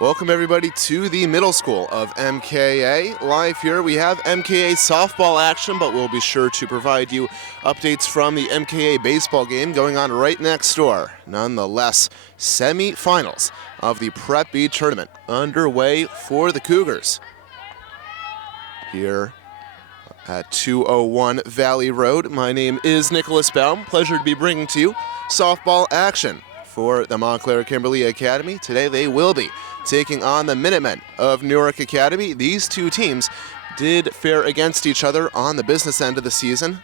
Welcome everybody to the middle school of MKA. Live here we have MKA softball action, but we'll be sure to provide you updates from the MKA baseball game going on right next door. Nonetheless, semi-finals of the Prep B tournament underway for the Cougars. Here at 201 Valley Road, my name is Nicholas Baum. Pleasure to be bringing to you softball action for the Montclair Kimberly Academy. Today they will be taking on the Minutemen of Newark Academy. These two teams did fare against each other on the business end of the season.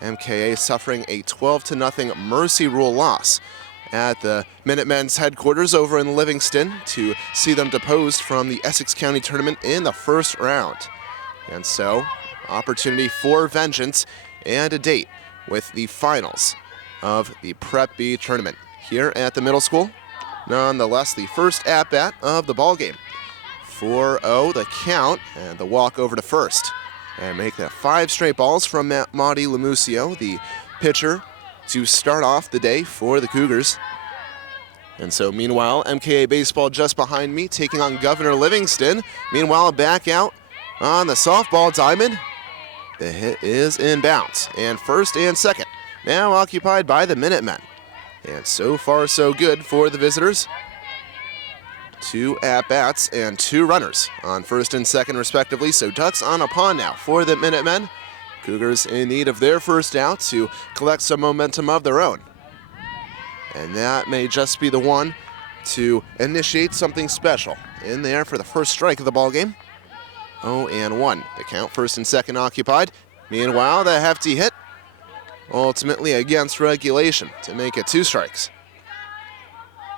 MKA suffering a 12-0 mercy rule loss at the Minutemen's headquarters over in Livingston to see them deposed from the Essex County tournament in the first round. And so, opportunity for vengeance and a date with the finals of the Prep B tournament here at the middle school. Nonetheless, the first at-bat of the ball game. 4-0 the count, and the walk over to first. And make that 5 straight balls from Monty Lamusio, the pitcher, to start off the day for the Cougars. And so, meanwhile, MKA baseball just behind me, taking on Governor Livingston. Meanwhile, back out on the softball diamond. The hit is in bounds, and first and second now occupied by the Minutemen. And so far, so good for the visitors. 2 at-bats and 2 runners on first and second, respectively. So ducks on a pond now for the Minutemen. Cougars in need of their first out to collect some momentum of their own. And that may just be the one to initiate something special in there for the first strike of the ballgame. 0-1. The count, first and second occupied. Meanwhile, the hefty hit ultimately against regulation to make it 2 strikes.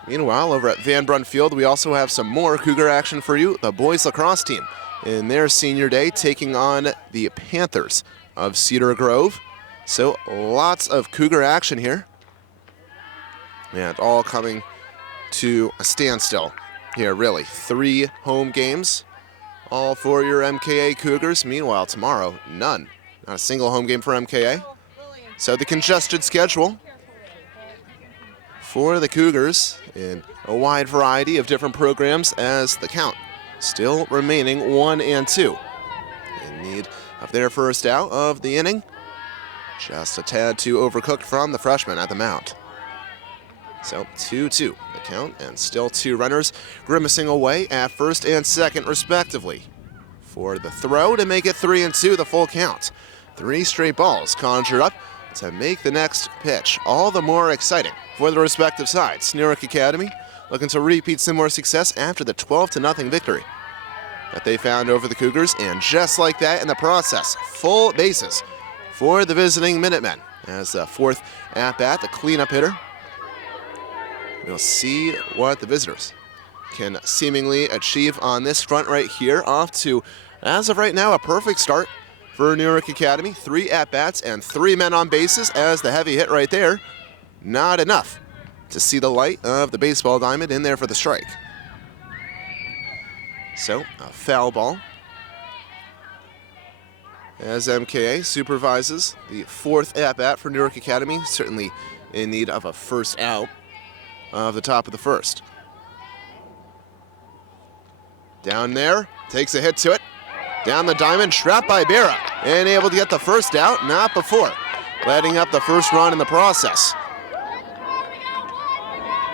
Meanwhile, over at Van Brunt Field, we also have some more Cougar action for you. The boys lacrosse team in their senior day taking on the Panthers of Cedar Grove. So lots of Cougar action here. And all coming to a standstill here, really. 3 home games, all for your MKA Cougars. Meanwhile, tomorrow, none. Not a single home game for MKA. So the congested schedule for the Cougars in a wide variety of different programs as the count still remaining 1-2. In need of their first out of the inning. Just a tad too overcooked from the freshman at the mound. So 2-2 the count, and still 2 runners grimacing away at first and second respectively. For the throw to make it 3-2 the full count. 3 straight balls conjured up to make the next pitch all the more exciting for the respective sides. Newark Academy looking to repeat similar success after the 12-0 victory that they found over the Cougars, and just like that in the process, full bases for the visiting Minutemen as the 4th at-bat, the cleanup hitter. We'll see what the visitors can seemingly achieve on this front right here. Off to, as of right now, a perfect start for Newark Academy. 3 at-bats and 3 men on bases as the heavy hit right there. Not enough to see the light of the baseball diamond in there for the strike. So, a foul ball as MKA supervises the 4th at-bat for Newark Academy. Certainly in need of a first out of the top of the first. Down there, takes a hit to it. Down the diamond, trapped by Berra, and able to get the first out, not before letting up the first run in the process.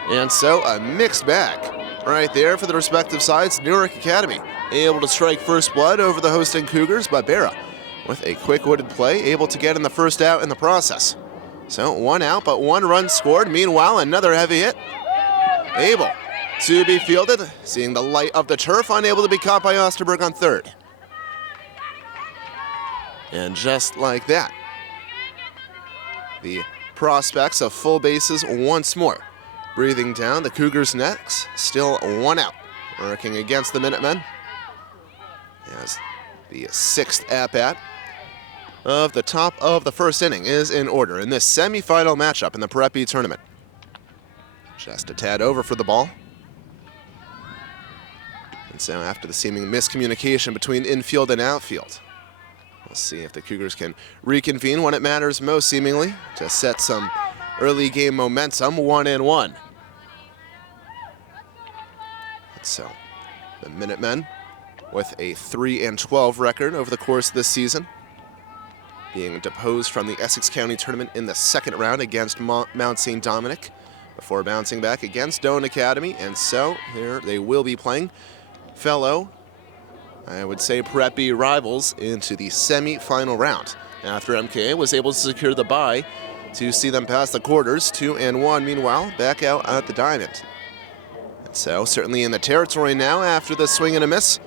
And so a mixed bag right there for the respective sides. Newark Academy able to strike first blood over the hosting Cougars, but Berra with a quick-witted play, able to get in the first out in the process. So 1 out, but 1 run scored. Meanwhile, another heavy hit, able to be fielded, seeing the light of the turf, unable to be caught by Osterberg on third. And just like that, the prospects of full bases once more. Breathing down the Cougars' necks, still 1 out, working against the Minutemen as the 6th at-bat of the top of the first inning is in order in this semifinal matchup in the Prep B tournament. Just a tad over for the ball. And so after the seeming miscommunication between infield and outfield, we'll see if the Cougars can reconvene when it matters most, seemingly, to set some early game momentum. 1-1. So The Minutemen with a 3-12 record over the course of this season, being deposed from the Essex County tournament in the second round against Mount St. Dominic before bouncing back against Newark Academy, and so here they will be playing fellow, I would say, Prep B rivals into the semi-final round after MKA was able to secure the bye to see them pass the quarters. 2-1 meanwhile back out at the Diamond. And so certainly in the territory now after the swing and a miss,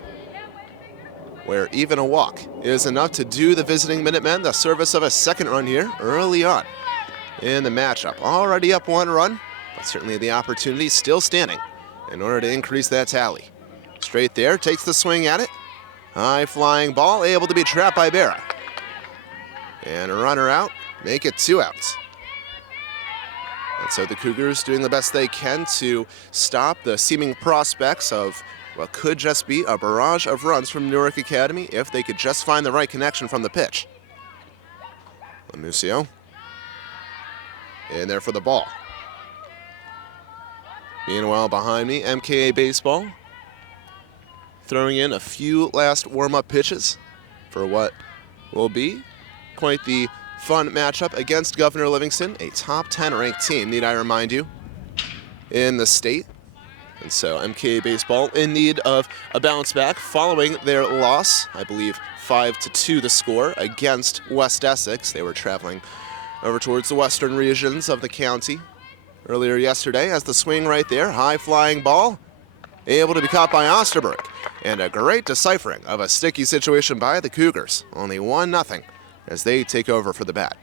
where even a walk is enough to do the visiting Minutemen the service of a second run here early on in the matchup. Already up 1 run, but certainly the opportunity still standing in order to increase that tally. Straight there, takes the swing at it. High flying ball, able to be trapped by Berra. And a runner out, make it 2 outs. And so the Cougars doing the best they can to stop the seeming prospects of what could just be a barrage of runs from Newark Academy if they could just find the right connection from the pitch. Lamusio in there for the ball. Meanwhile, behind me, MKA baseball throwing in a few last warm-up pitches for what will be quite the fun matchup against Governor Livingston, a top 10 ranked team, need I remind you, in the state. And so MKA baseball in need of a bounce back following their loss, I believe 5-2 the score against West Essex. They were traveling over towards the western regions of the county earlier yesterday as the swing right there, high flying ball, able to be caught by Osterberg. And a great deciphering of a sticky situation by the Cougars. Only 1-0 as they take over for the bat.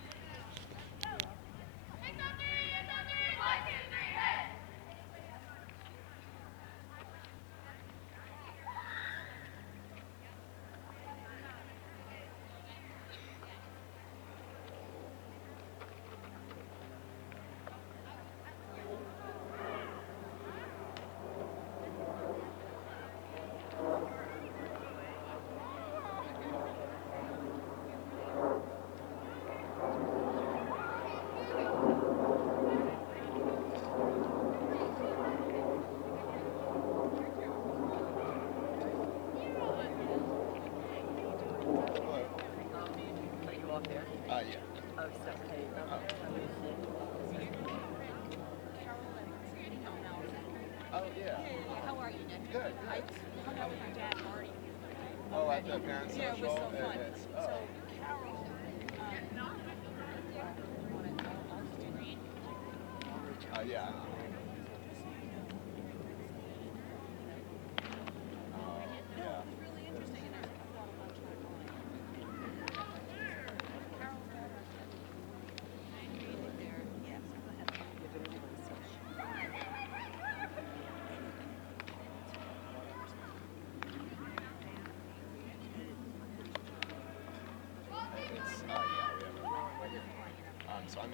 So I'm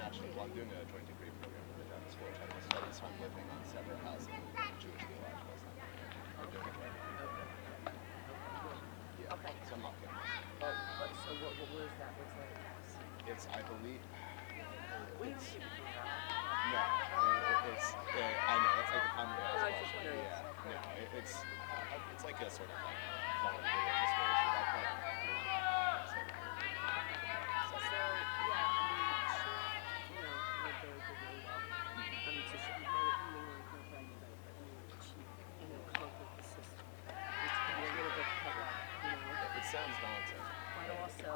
doing a joint degree program with the Dennis School of Technical Studies, so I'm living on separate houses in Jewish theological center. I'm doing it right now. Yeah. Okay. So I'm not kidding. So where is that? What's that house? It's, I believe, Wait. it's, no, it's, I know, that's like the common house. I was just curious. Yeah, no, it's like a sort of like quality religious worship. That kind of, sounds daunting. But also,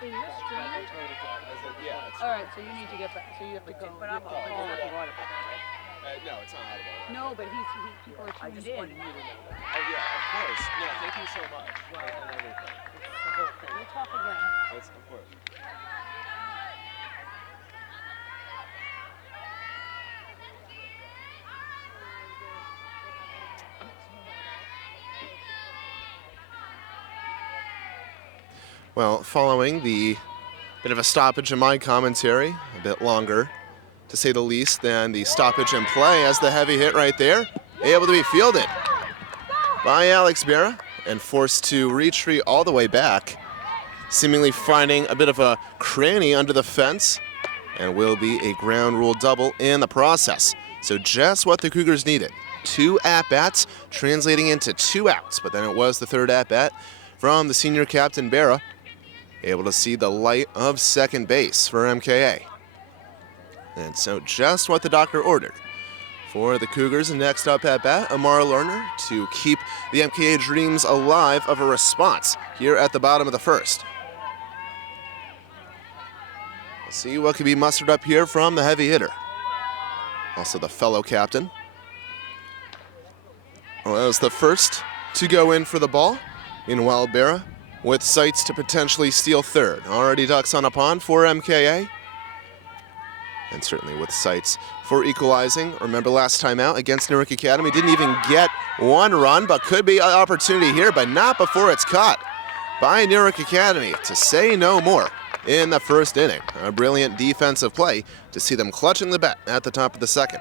Is this streaming? Yeah, it's All right, so you need to get back. So you have to go. But you I'm have to call all- the water. no, it's not audible. No, but people are tuned in. Oh yeah, of course. Yeah, thank you so much. And everything. It's the whole thing. We'll talk again. That's, of course. Well, following the bit of a stoppage in my commentary, a bit longer, to say the least, than the stoppage in play as the heavy hit right there, able to be fielded by Alex Berra and forced to retreat all the way back, seemingly finding a bit of a cranny under the fence, and will be a ground rule double in the process. So just what the Cougars needed. 2 at-bats translating into 2 outs, but then it was the 3rd at-bat from the senior captain Berra, able to see the light of second base for MKA. And so just what the doctor ordered. For the Cougars, next up at bat, Amara Lerner to keep the MKA dreams alive of a response here at the bottom of the 1st. We'll see what can be mustered up here from the heavy hitter. Also the fellow captain. Well, that was the first to go in for the ball. Meanwhile, Berra with sights to potentially steal 3rd. Already ducks on a pond for MKA. And certainly with sights for equalizing. Remember last time out against Newark Academy, didn't even get 1 run, but could be an opportunity here, but not before it's caught by Newark Academy, to say no more in the 1st inning. A brilliant defensive play to see them clutching the bat at the top of the 2nd.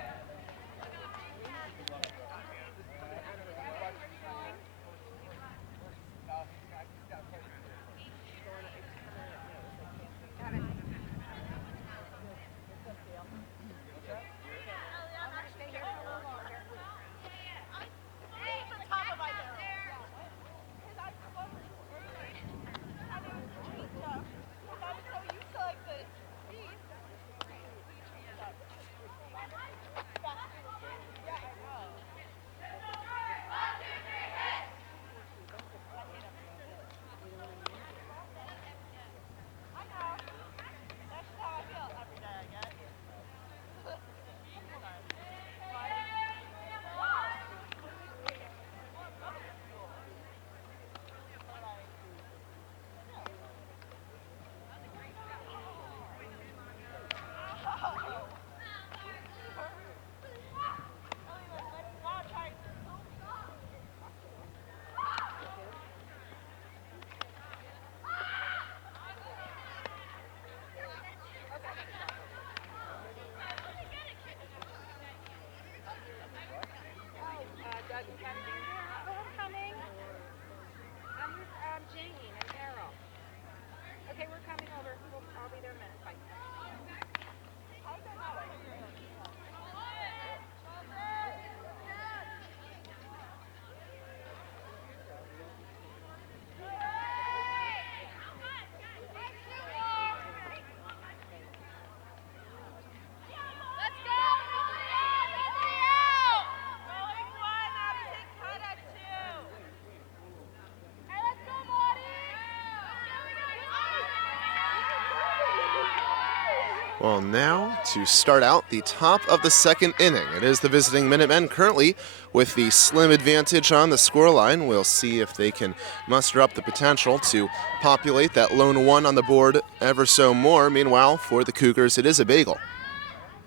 Well, now to start out the top of the 2nd inning. It is the visiting Minutemen currently with the slim advantage on the scoreline. We'll see if they can muster up the potential to populate that lone 1 on the board ever so more. Meanwhile, for the Cougars, it is a bagel.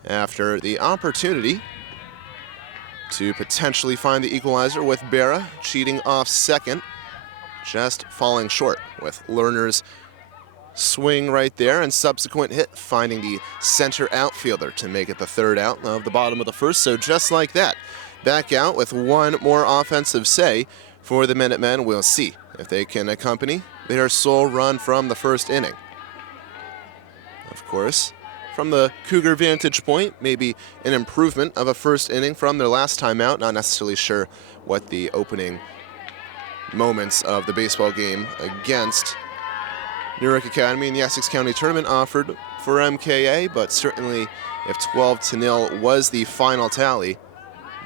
After the opportunity to potentially find the equalizer with Berra cheating off 2nd, just falling short with Lerner's swing right there and subsequent hit finding the center outfielder to make it the 3rd out of the bottom of the 1st. So just like that, back out with 1 more offensive say for the Minutemen. We'll see if they can accompany their sole run from the 1st inning. Of course, from the Cougar vantage point, maybe an improvement of a 1st inning from their last time out. Not necessarily sure what the opening moments of the baseball game against Newark Academy in the Essex County Tournament offered for MKA, but certainly if 12-0 was the final tally,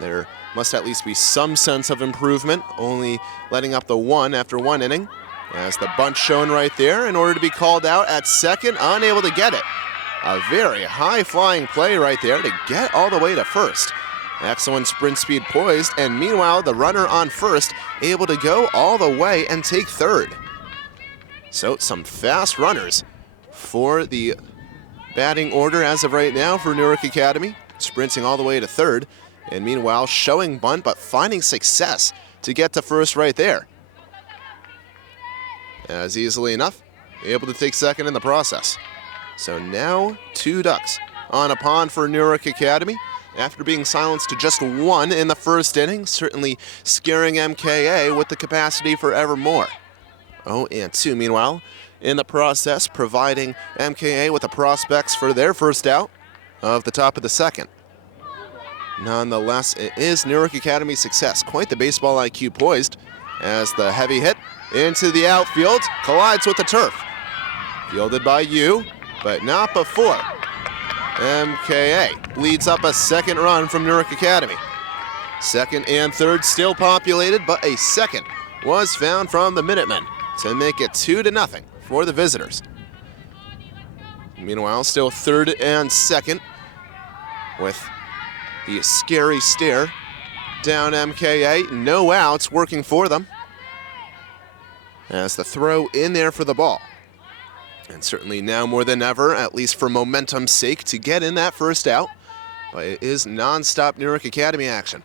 there must at least be some sense of improvement, only letting up the 1 after 1 inning, As the bunt shown right there in order to be called out at second, unable to get it. A very high-flying play right there to get all the way to first. Excellent sprint speed poised, and meanwhile the runner on first able to go all the way and take third. So some fast runners for the batting order as of right now for Newark Academy, sprinting all the way to third, and meanwhile showing bunt but finding success to get to first right there. As easily enough, able to take second in the process. So now 2 ducks on a pond for Newark Academy after being silenced to just 1 in the first inning, certainly scaring MKA with the capacity for ever more. 0-2 meanwhile in the process, providing MKA with the prospects for their first out of the top of the second. Nonetheless, it is Newark Academy's success. Quite the baseball IQ poised as the heavy hit into the outfield collides with the turf. Fielded by you, but not before MKA leads up a second run from Newark Academy. Second and third still populated, but a second was found from the Minutemen to make it 2-0 for the visitors. Meanwhile, still third and second with the scary stare down MKA. No outs working for them as the throw in there for the ball. And certainly now more than ever, at least for momentum's sake, to get in that first out. But it is non-stop Newark Academy action.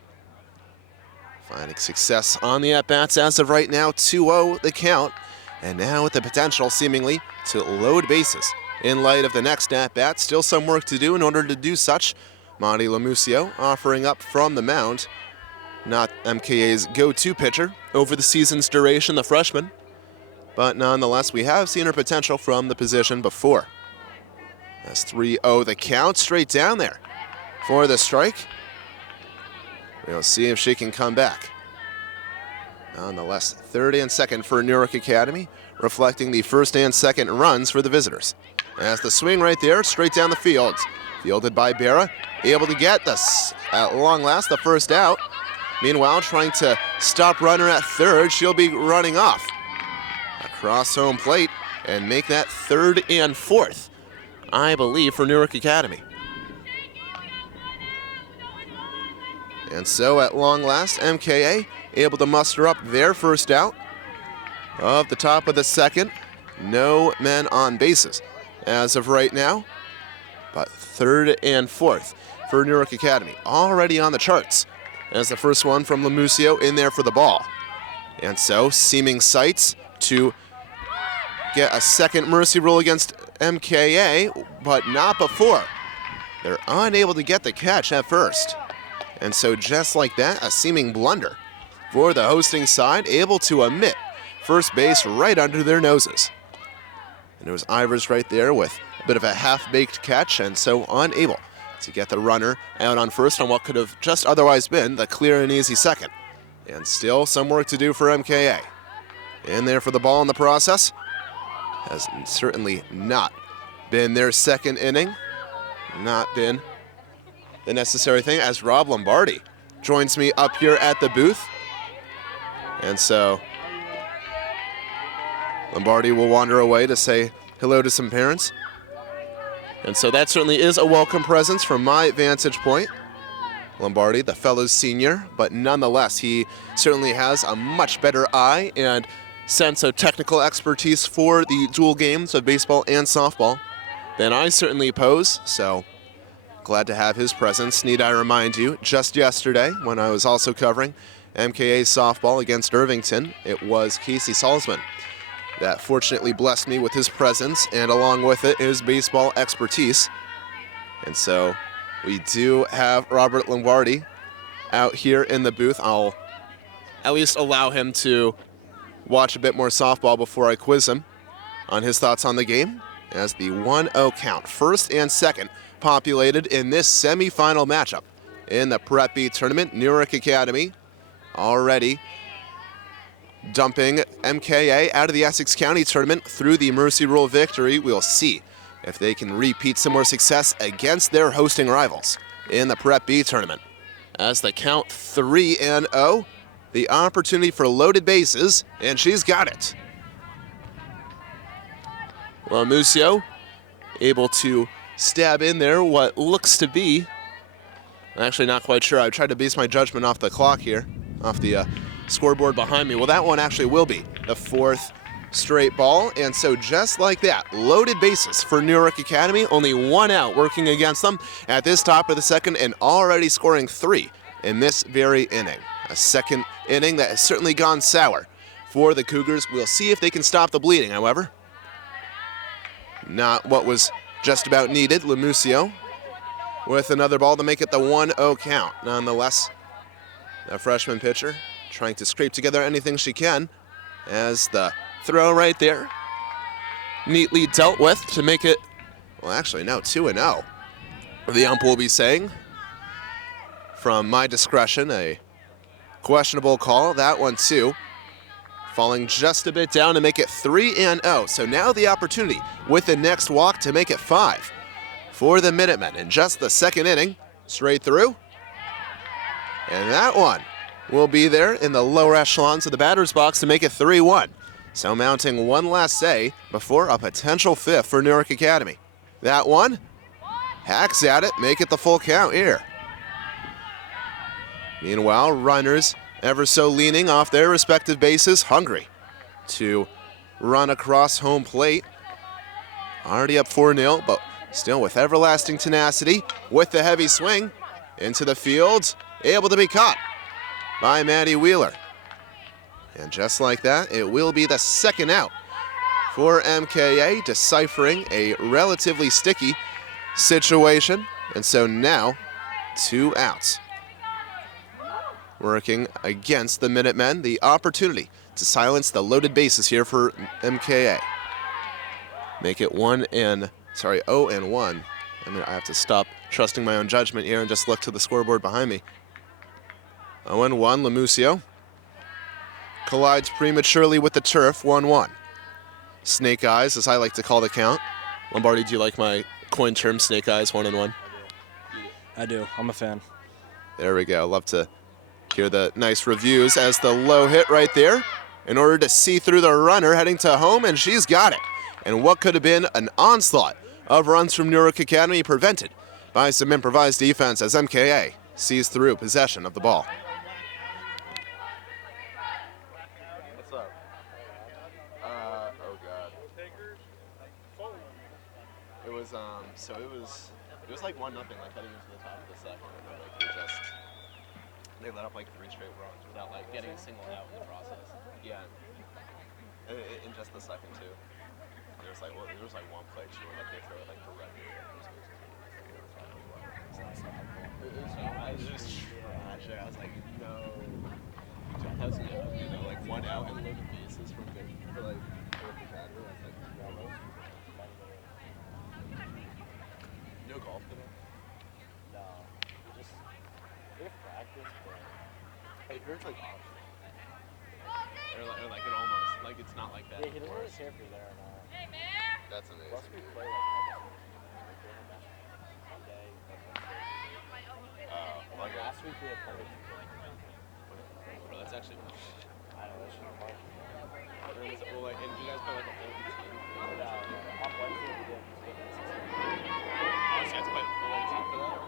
Finding success on the at-bats as of right now, 2-0 the count. And now with the potential seemingly to load bases. In light of the next at-bat, still some work to do in order to do such. Monty Lamusio offering up from the mound. Not MKA's go-to pitcher over the season's duration, the freshman. But nonetheless, we have seen her potential from the position before. That's 3-0 the count, straight down there for the strike. We'll see if she can come back. Nonetheless, third and second for Newark Academy, reflecting the first and second runs for the visitors. As the swing right there, straight down the field. Fielded by Berra, able to get this, at long last, the first out. Meanwhile, trying to stop runner at third, she'll be running off across home plate and make that third and fourth, I believe, for Newark Academy. And so at long last, MKA able to muster up their first out of the top of the second. No men on bases as of right now, but third and fourth for Newark Academy. Already on the charts as the first one from Lamusio in there for the ball. And so seeming sights to get a second mercy rule against MKA, but not before. They're unable to get the catch at first. And so just like that, a seeming blunder for the hosting side, able to omit first base right under their noses. And it was Ivers right there with a bit of a half-baked catch, and so unable to get the runner out on first on what could have just otherwise been the clear and easy second. And still some work to do for MKA. In there for the ball in the process. Has certainly not been their second inning. Not been the necessary thing, as Rob Lombardi joins me up here at the booth. And so Lombardi will wander away to say hello to some parents. And so that certainly is a welcome presence from my vantage point. Lombardi, the fellow's senior, but nonetheless, he certainly has a much better eye and sense of technical expertise for the dual games of baseball and softball than I certainly pose. So glad to have his presence. Need I remind you, just yesterday, when I was also covering MKA softball against Irvington, it was Casey Salzman that fortunately blessed me with his presence, and along with it, his baseball expertise. And so we do have Robert Lombardi out here in the booth. I'll at least allow him to watch a bit more softball before I quiz him on his thoughts on the game, as the 1-0 count, first and second, populated in this semifinal matchup in the Prep B tournament. Newark Academy already dumping MKA out of the Essex County tournament through the Mercy Rule victory. We'll see if they can repeat some more success against their hosting rivals in the Prep B tournament. As the count 3-0, the opportunity for loaded bases, and she's got it. Lamusio able to stab in there what looks to be, I'm actually not quite sure. I tried to base my judgment off the clock here, off the scoreboard behind me. Well, that one actually will be the 4th straight ball, and so just like that, loaded bases for Newark Academy, only 1 out working against them at this top of the 2nd, and already scoring 3 in this very inning. A 2nd inning that has certainly gone sour for the Cougars. We'll see if they can stop the bleeding, however. Not what was just about needed. Lamusio with another ball to make it the 1-0 count. Nonetheless, the freshman pitcher trying to scrape together anything she can as the throw right there neatly dealt with to make it, well, actually, no, 2-0. The ump will be saying, from my discretion, a questionable call. That one, too, falling just a bit down to make it 3-0. So now the opportunity with the next walk to make it 5 for the Minutemen in just the 2nd inning. Straight through. And that one will be there in the lower echelons of the batter's box to make it 3-1. So mounting one last say before a potential 5th for Newark Academy. That one, hacks at it, make it the full count here. Meanwhile, runners ever so leaning off their respective bases, hungry to run across home plate. Already up 4-0, but still with everlasting tenacity, with the heavy swing into the field, able to be caught by Maddie Wheeler. And just like that, it will be the 2nd out for MKA, deciphering a relatively sticky situation. And so now, 2 outs. Working against the Minutemen, the opportunity to silence the loaded bases here for MKA. Make it 0-1. I have to stop trusting my own judgment here and just look to the scoreboard behind me. 0-1, Lamusio collides prematurely with the turf, 1-1. Snake eyes, as I like to call the count. Lombardi, do you like my coined term, snake eyes, 1-1? I do. I'm a fan. There we go. Love to hear the nice reviews as the low hit right there in order to see through the runner heading to home, and she's got it. And what could have been an onslaught of runs from Newark Academy prevented by some improvised defense as MKA sees through possession of the ball. What's up? Oh god. It was it was like 1-0, like heading into the top of the 2nd. Like they let up like 3 straight runs without like getting a single out in the process. Yeah. In just the 2nd too. There was like 1 play too, like they throw it like directly. I was just trash. I was like, no. I was like 1 out and loaded bases for like Newark Academy. I was like, no golf today. No, we have practice, but I heard like off. Or like it almost, like it's not like that. yeah, he doesn't really care if you're there or not. That's Plus, amazing. we play like almost one day. Like Last week we had played. bro, that's actually. I know, that's just fun. Well, like, and you guys play like a whole team. But on Wednesday we did fitness. Oh, so you have to play a full team for that?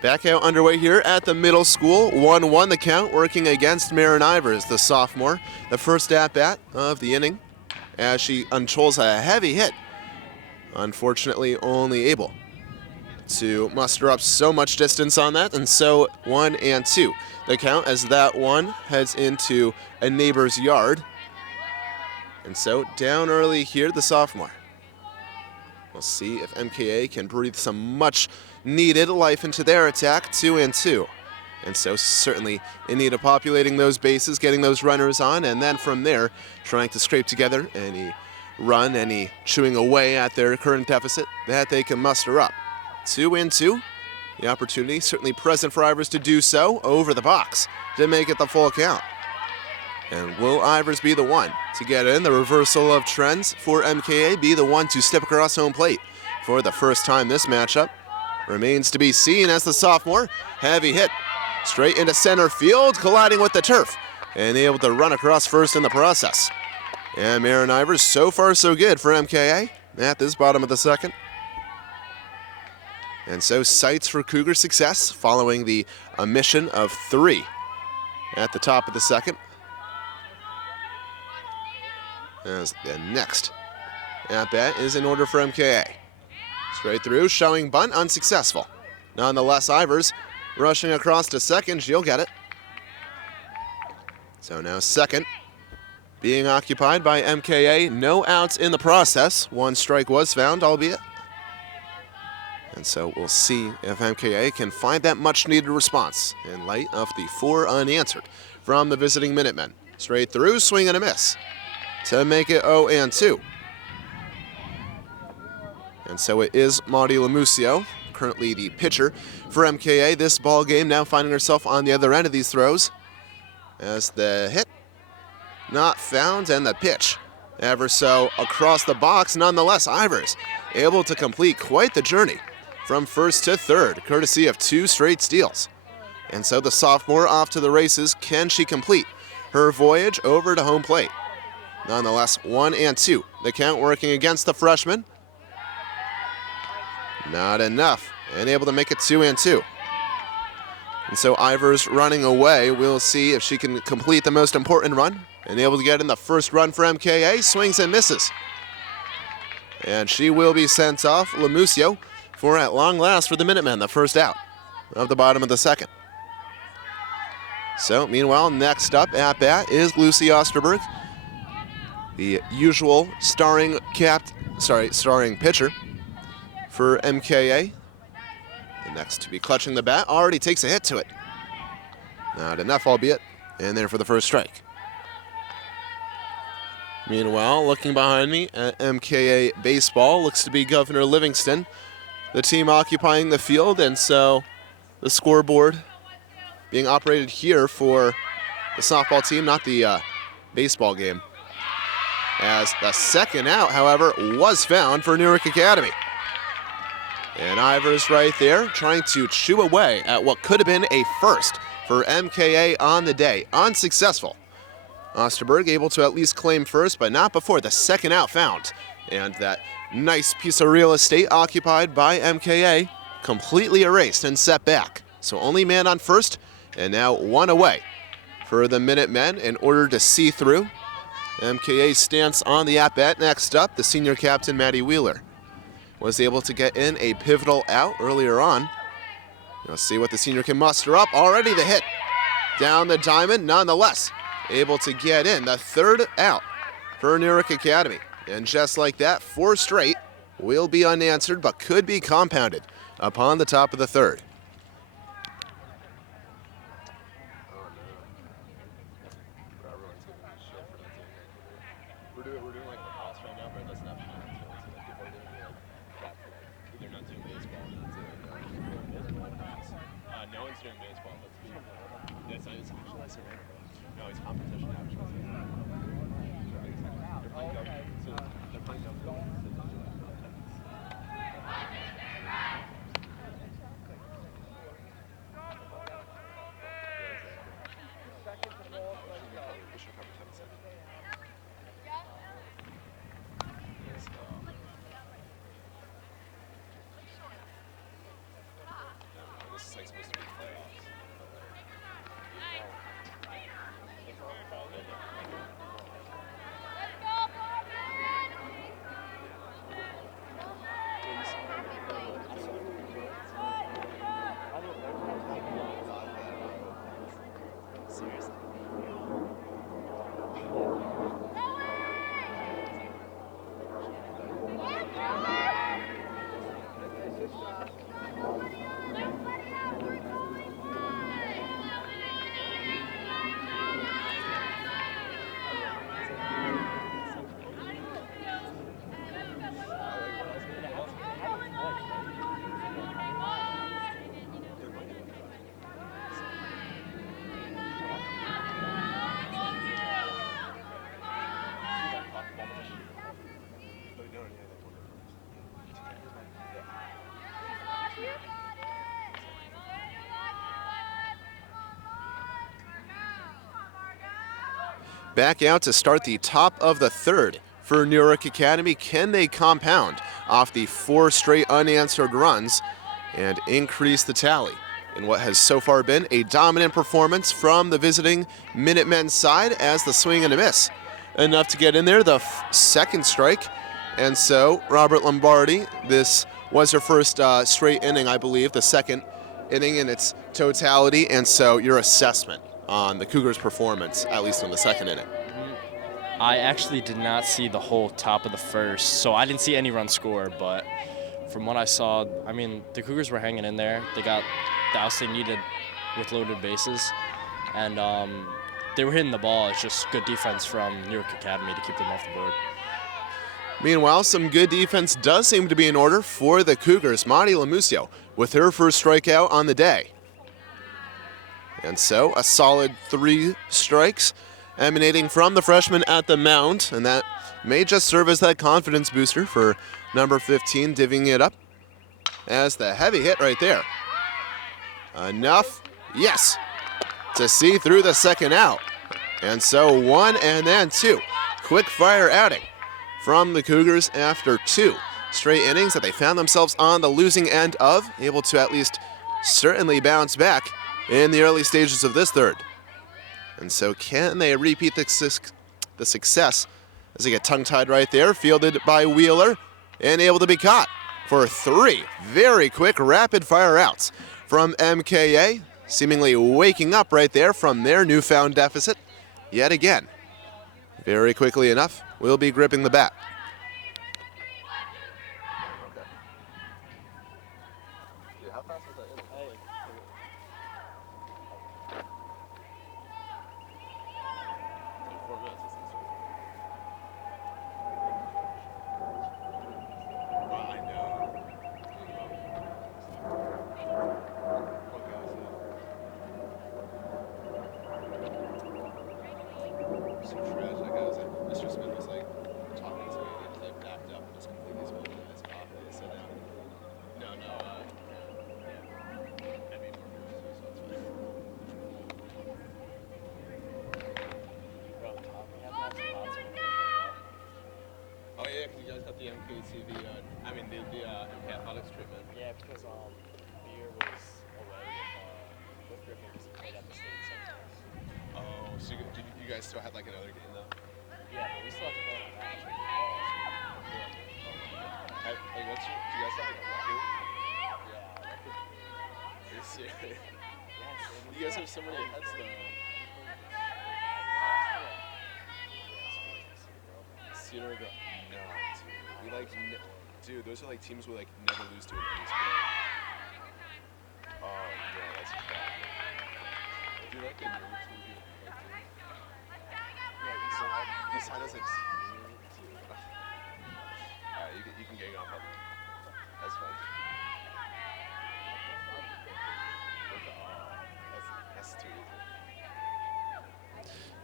Back out underway here at the middle school. 1-1 the count, working against Marin Ivers, the sophomore. The first at-bat of the inning as she unchulls a heavy hit. Unfortunately, only able to muster up so much distance on that, and so 1-2 the count as that one heads into a neighbor's yard. And so down early here, the sophomore. We'll see if MKA can breathe some much needed life into their attack. 2-2. And so certainly in need of populating those bases, getting those runners on, and then from there trying to scrape together any run, any chewing away at their current deficit that they can muster up. 2-2. The opportunity certainly present for Ivers to do so over the box to make it the full count. And will Ivers be the one to get in? The reversal of trends for MKA be the one to step across home plate for the first time this matchup? Remains to be seen as the sophomore. Heavy hit straight into center field, colliding with the turf and able to run across first in the process. And Marin Ivers, so far so good for MKA at this bottom of the second. And so sights for Cougar success following the omission of 3 at the top of the second. As the next at bat is in order for MKA. Straight through, showing bunt, unsuccessful. Nonetheless, Ivers rushing across to second, she'll get it. So now second being occupied by MKA. No outs in the process. 1 strike was found, albeit. And so we'll see if MKA can find that much-needed response in light of the 4 unanswered from the visiting Minutemen. Straight through, swing and a miss to make it 0-2. And so it is Maudie Lamusio, currently the pitcher for MKA. This ball game now finding herself on the other end of these throws as the hit not found and the pitch ever so across the box. Nonetheless, Ivers able to complete quite the journey from first to third, courtesy of 2 straight steals. And so the sophomore off to the races. Can she complete her voyage over to home plate? Nonetheless, 1-2. The count working against the freshman. Not enough, and able to make it 2-2. And so Ivers running away. We'll see if she can complete the most important run and able to get in the first run for MKA. Swings and misses. And she will be sent off. Lamusio for at long last for the Minutemen, the first out of the bottom of the second. So meanwhile, next up at bat is Lucy Osterberg, the usual starring pitcher for MKA. The next to be clutching the bat already takes a hit to it. Not enough, albeit, and there for the first strike. Meanwhile, looking behind me at MKA baseball, looks to be Governor Livingston, the team occupying the field, and so the scoreboard being operated here for the softball team, not the baseball game. As the second out, however, was found for Newark Academy. And Ivers right there trying to chew away at what could have been a first for MKA on the day. Unsuccessful. Osterberg able to at least claim first, but not before the second out found. And that nice piece of real estate occupied by MKA completely erased and set back. So only man on first, and now 1 away for the Minutemen in order to see through. MKA stance on the at-bat. Next up, the senior captain, Maddie Wheeler, was able to get in a pivotal out earlier on. Let's see what the senior can muster up. Already the hit down the diamond, nonetheless able to get in the third out for Newark Academy. And just like that, 4 straight will be unanswered, but could be compounded upon the top of the third. back out to start the top of the third for Newark Academy. Can they compound off the 4 straight unanswered runs and increase the tally in what has so far been a dominant performance from the visiting Minutemen side, as the swing and a miss enough to get in there, the second strike. And so Robert Lombardi, this was her first straight inning, I believe, the second inning in its totality. And so your assessment on the Cougars' performance, at least in the second inning. I actually did not see the whole top of the first, so I didn't see any run score, but from what I saw, I mean, the Cougars were hanging in there. They got the outs they needed with loaded bases, and they were hitting the ball. It's just good defense from Newark Academy to keep them off the board. Meanwhile, some good defense does seem to be in order for the Cougars. Monty Lamusio with her first strikeout on the day. And so a solid 3 strikes emanating from the freshman at the mound, and that may just serve as that confidence booster for number 15, divvying it up as the heavy hit right there. Enough, yes, to see through the second out. And so 1 and then 2. Quick fire outing from the Cougars after 2 straight innings that they found themselves on the losing end of, able to at least certainly bounce back in the early stages of this third. And so can they repeat the success as they get tongue-tied right there, fielded by Wheeler, and able to be caught for 3 very quick rapid-fire outs from MKA, seemingly waking up right there from their newfound deficit yet again. Very quickly enough, we'll be gripping the bat. Dude, how fast was that inning? 4 minutes. Wow, I know. So tragic. Mr. Smith was like talking to me, and he like backed up and just completely spilled in his coffee. So now, no, I made more food, so it's fine. Oh yeah, 'cause you guys got the MKTV, the MK athletics treatment. Yeah, because beer was away with Griffins played at the state sometimes. Oh, so you guys still had like another game though? Yeah, but we still have to play on that. Like, do you guys have like a record? Yeah, Are you serious? yes. You guys have so many heads though. Cedar Grove. No, dude. We like, dude, those are like teams we like never lose to in any sport. Oh, no, that's bad. Do you like the new TV? Yeah, East Side has like. Alright, you can gang off on that. That's fine. That's too easy.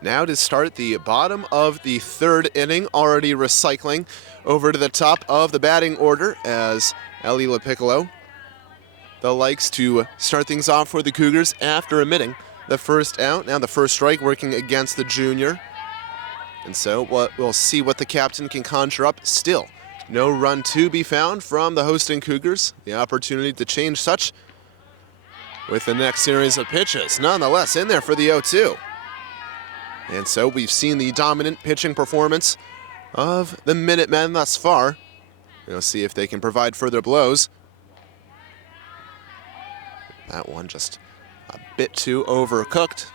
Now to start the bottom of the third inning, already recycling over to the top of the batting order as Ellie LaPiccolo, the likes to start things off for the Cougars after emitting the first out. Now the first strike working against the junior. And so we'll see what the captain can conjure up. Still, no run to be found from the hosting Cougars. The opportunity to change such with the next series of pitches. Nonetheless, in there for the 0-2. And so we've seen the dominant pitching performance of the Minutemen thus far. We'll see if they can provide further blows. That one just a bit too overcooked.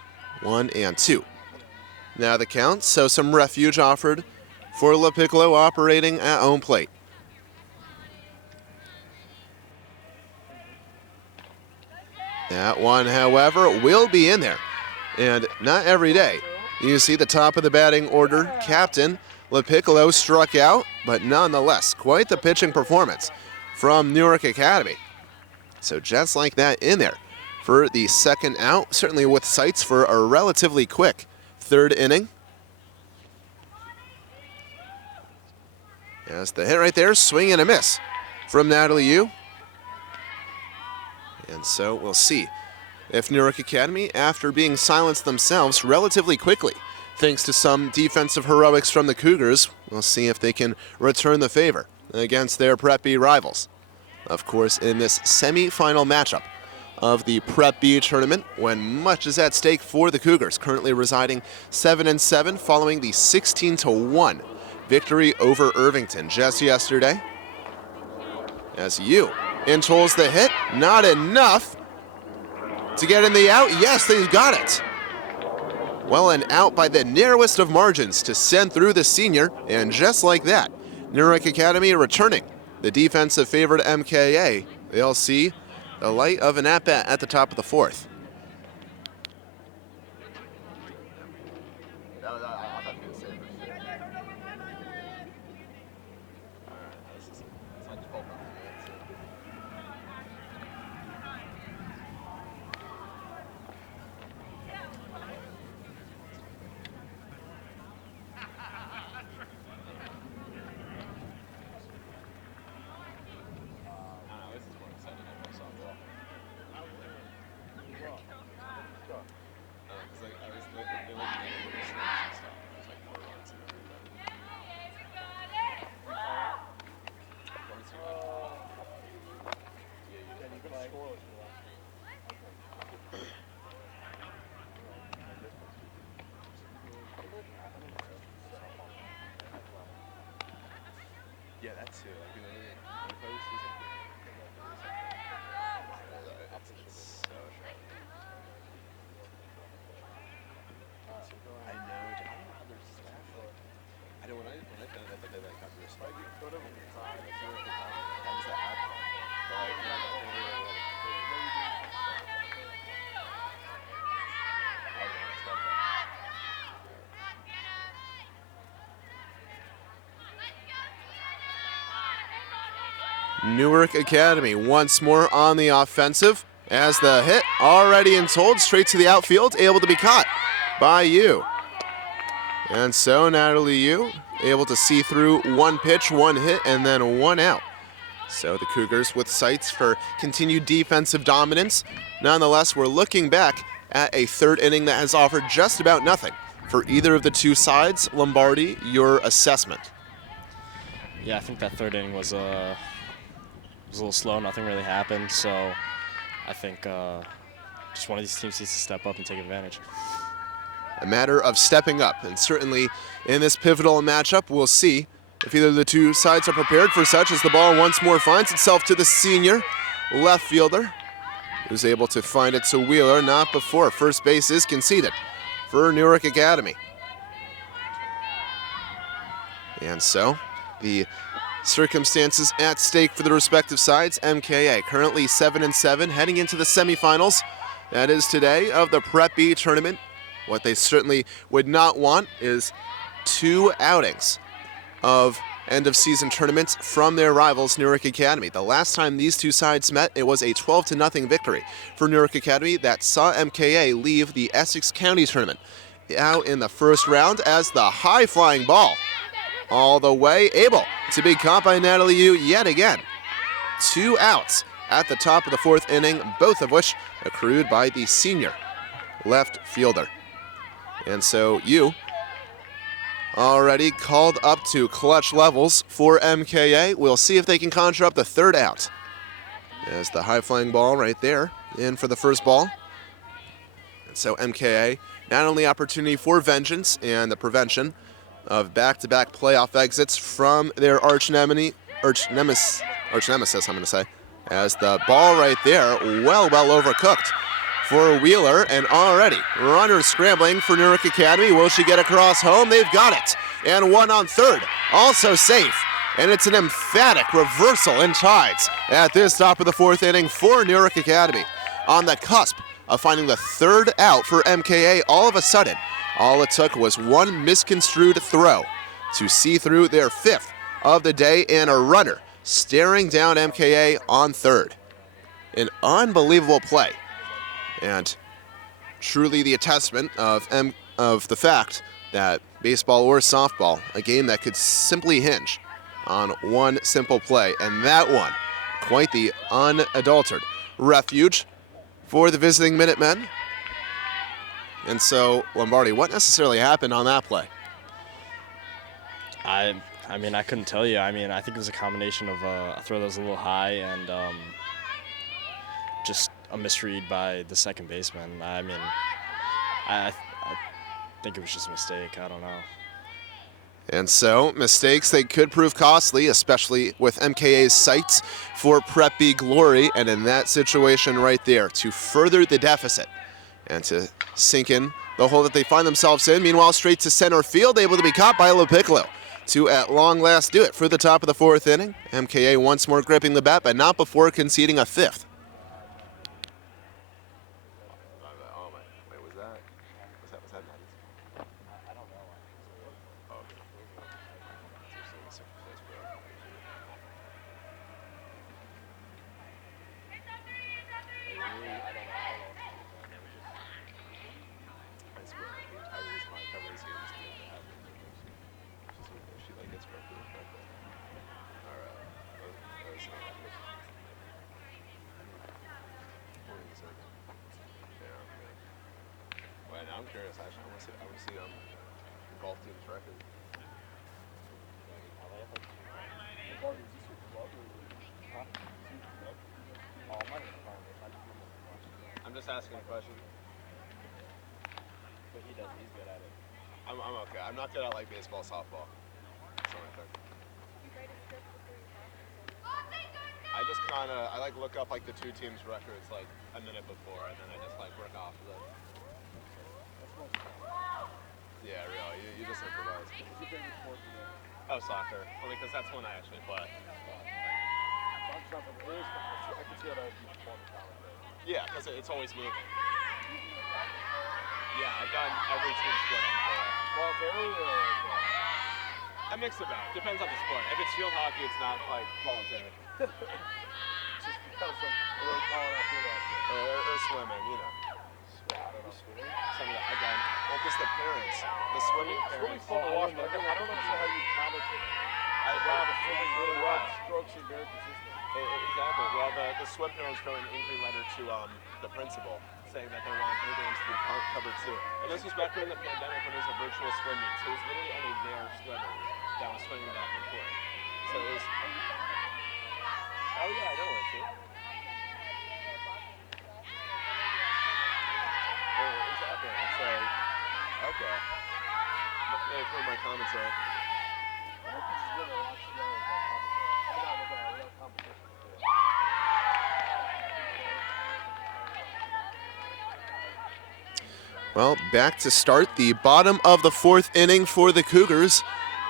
1 and 2. Now the count, so some refuge offered for LaPiccolo operating at home plate. That one, however, will be in there. And not every day you see the top of the batting order captain LaPiccolo struck out, but nonetheless, quite the pitching performance from Newark Academy. So just like that in there for the second out, certainly with sights for a relatively quick third inning. As the hit right there, swing and a miss from Natalie Yu. And so we'll see if Newark Academy, after being silenced themselves relatively quickly thanks to some defensive heroics from the Cougars. We'll see if they can return the favor against their Prep B rivals. Of course, in this semi-final matchup of the Prep B tournament, when much is at stake for the Cougars, currently residing 7-7 following the 16-1 victory over Irvington just yesterday. As you in-tolls the hit, not enough to get in the out. Yes, they got it. Well, an out by the narrowest of margins to send through the senior, and just like that, Newark Academy returning the defensive favorite MKA. They'll see the light of an at-bat at the top of the fourth. Yeah, that too. Like, you know, if I was to see something so sharp. I know. I don't know how their staff. I know when I found out that they like got their spike photo on the side. I feel like how does that happen? But like, you know, Newark Academy once more on the offensive as the hit already in-tolled straight to the outfield, able to be caught by Yu. And so Natalie Yu able to see through one pitch, one hit, and then one out. So the Cougars with sights for continued defensive dominance. Nonetheless, we're looking back at a third inning that has offered just about nothing for either of the two sides. Lombardi, your assessment. Yeah, I think that third inning was a little slow. Nothing really happened. So I think just one of these teams needs to step up and take advantage. A matter of stepping up, and certainly in this pivotal matchup, we'll see if either of the two sides are prepared for such, as the ball once more finds itself to the senior left fielder, who's able to find it to Wheeler, not before first base is conceded for Newark Academy. And so the circumstances at stake for the respective sides. MKA currently 7-7, heading into the semifinals. That is today of the Prep B tournament. What they certainly would not want is two outings of end-of-season tournaments from their rivals, Newark Academy. The last time these two sides met, it was a 12-0 victory for Newark Academy that saw MKA leave the Essex County tournament out in the first round, as the high-flying ball all the way, able to be caught by Natalie Yu yet again. Two outs at the top of the fourth inning, both of which accrued by the senior left fielder. And so Yu already called up to clutch levels for MKA. We'll see if they can conjure up the third out. As the high-flying ball right there in for the first ball. And so MKA, not only opportunity for vengeance and the prevention of back-to-back playoff exits from their arch nemesis, I'm going to say, as the ball right there, well overcooked for Wheeler, and already runners scrambling for Newark Academy. Will she get across home? They've got it. And one on third, also safe. And it's an emphatic reversal in tides at this top of the fourth inning for Newark Academy. On the cusp of finding the third out for MKA, all of a sudden, all it took was one misconstrued throw to see through their fifth of the day, and a runner staring down MKA on third. An unbelievable play, and truly the testament of the fact that baseball or softball, a game that could simply hinge on one simple play, and that one, quite the unadulterated refuge for the visiting Minutemen. And so, Lombardi, what necessarily happened on that play? I mean, I couldn't tell you. I mean, I think it was a combination of a throw that was a little high and just a misread by the second baseman. I mean, I think it was just a mistake. I don't know. And so, mistakes, they could prove costly, especially with MKA's sights for Prep B glory. And in that situation right there, to further the deficit and to sink in the hole that they find themselves in. Meanwhile, straight to center field, able to be caught by LaPiccolo to at long last do it for the top of the fourth inning. MKA once more gripping the bat, but not before conceding a fifth. I'm curious, actually. I want to see golf team's record. I'm just asking a question. But he's good at it. I'm okay. I'm not good at like baseball, softball. That's not my thing. I just I like look up like the two teams' records like a minute before, and then I just like work off of them. Yeah, really. You just improvise. Oh, soccer. Only because that's one I actually play. Yeah, because it's always moving. Yeah, I've done every team sport on play. Voluntary or? I mix it up. Depends on the sport. If it's field hockey, it's not like voluntary. Just because they're calling out field hockey. Or swimming, you know. Some of that, again, well, because the parents, the swimming parents. Swimming's fun to watch, but I don't understand how you commentate. The swimming really well. Strokes are very consistent. Exactly. Well, the swim parents wrote an angry letter to the principal saying that they want their games to be covered too. And this was back during the pandemic when it was a virtual swim meet. So it was literally only their swimmers that was swimming back and forth. So it was. Oh yeah, I know it too. Exactly. So, okay. Maybe for my commentary. Well, back to start the bottom of the fourth inning for the Cougars.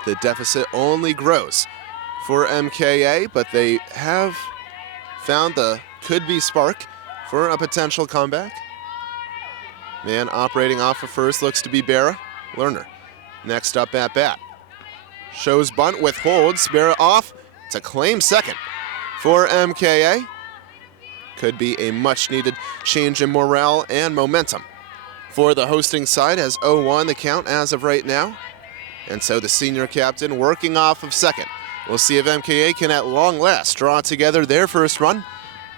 The deficit only grows for MKA, but they have found the could-be spark for a potential comeback. Man operating off of first looks to be Berra. Lerner next up at bat. Shows bunt with holds. Berra off to claim second for MKA. Could be a much-needed change in morale and momentum for the hosting side, as 0-1 the count as of right now. And so the senior captain working off of second. We'll see if MKA can at long last draw together their first run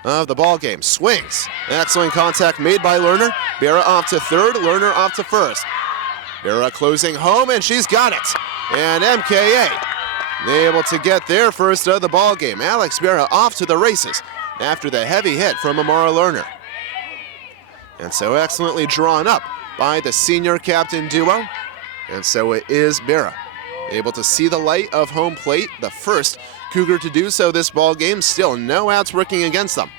of the ball game. Swings. Excellent contact made by Lerner. Berra off to third, Lerner off to first. Berra closing home, and she's got it. And MKA able to get their first of the ball game. Alex Berra off to the races after the heavy hit from Amara Lerner. And so excellently drawn up by the senior captain duo. And so it is Berra able to see the light of home plate, the first Cougar to do so this ball game. Still no outs working against them.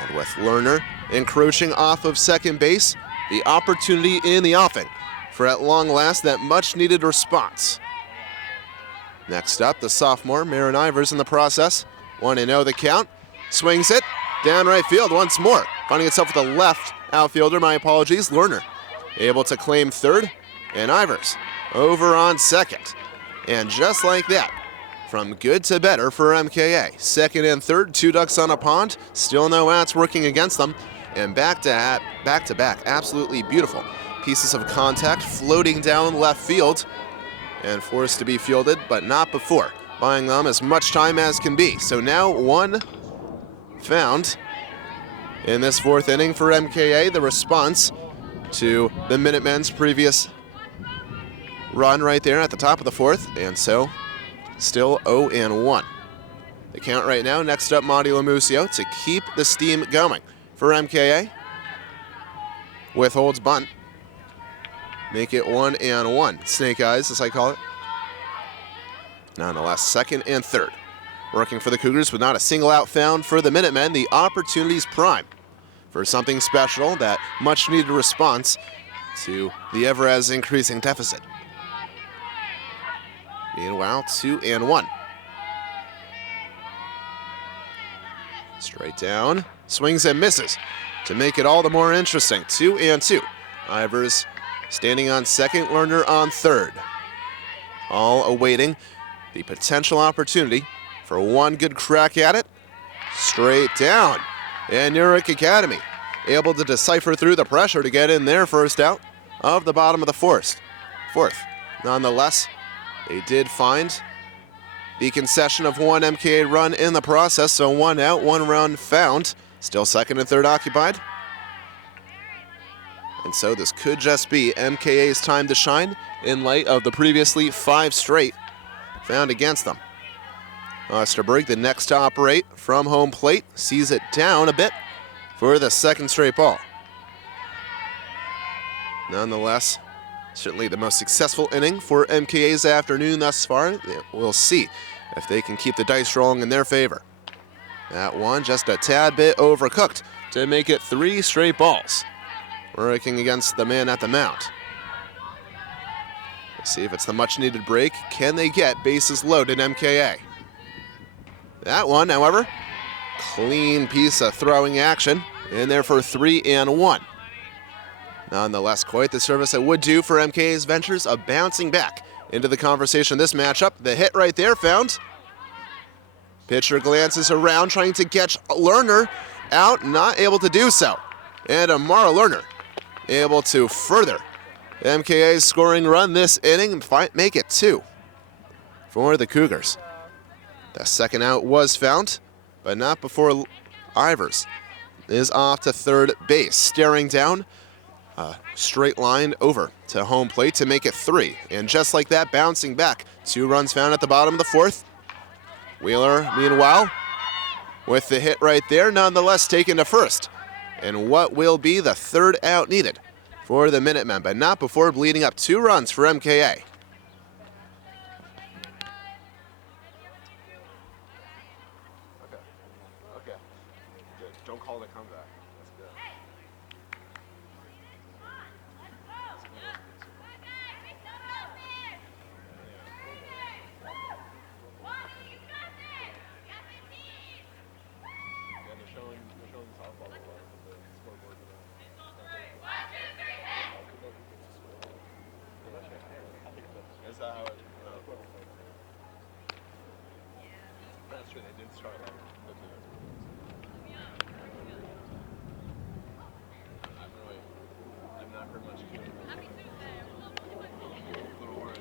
And with Lerner encroaching off of second base, the opportunity in the offing for at long last that much needed response. Next up, the sophomore, Marin Ivers in the process. 1-0 the count. Swings it down right field once more. Finding itself with the left outfielder, my apologies, Lerner. Able to claim third, and Ivers over on second. And just like that, from good to better for MKA. Second and third, two ducks on a pond. Still no outs working against them. And back to back, absolutely beautiful pieces of contact floating down left field and forced to be fielded, but not before buying them as much time as can be. So now one found in this fourth inning for MKA. The response to the Minutemen's previous run right there at the top of the fourth, and so still 0-1. The count right now, next up Monty Lamusio to keep the steam going for MKA. Withholds bunt. Make it 1-1. Snake eyes, as I call it. Nonetheless, second and third. Working for the Cougars with not a single out found for the Minutemen. The opportunity's prime for something special, that much needed response to the ever as increasing deficit. Meanwhile, 2-1. Straight down, swings and misses to make it all the more interesting. 2-2. Ivers standing on second, Lerner on third. All awaiting the potential opportunity for one good crack at it. Straight down. And Newark Academy able to decipher through the pressure to get in their first out of the bottom of the fourth. Nonetheless, they did find the concession of one MKA run in the process, so 1 out, 1 run found. Still second and third occupied. And so this could just be MKA's time to shine in light of the previously 5 straight found against them. Osterberg, the next to operate from home plate, sees it down a bit for the second straight ball. Nonetheless, certainly the most successful inning for MKA's afternoon thus far. We'll see if they can keep the dice rolling in their favor. That one just a tad bit overcooked to make it 3 straight balls. Working against the man at the mound. We'll see if it's the much needed break. Can they get bases loaded MKA? That one, however, clean piece of throwing action in there for 3-1. Nonetheless, quite the service it would do for MKA's ventures of bouncing back into the conversation this matchup. The hit right there found. Pitcher glances around trying to catch Lerner out, not able to do so. And Amara Lerner able to further MKA's scoring run this inning and make it 2 for the Cougars. The second out was found, but not before Ivers is off to third base, staring down a straight line over to home plate to make it 3. And just like that, bouncing back, 2 runs found at the bottom of the fourth. Wheeler, meanwhile, with the hit right there, nonetheless taken to first. And what will be the third out needed for the Minutemen, but not before bleeding up 2 runs for MKA. Okay. Good. Don't call the comeback. That's good. Yeah, they're showing softball a lot with the scoreboard today. Is that how it? That's true. They did start like the I've not heard much. Little word.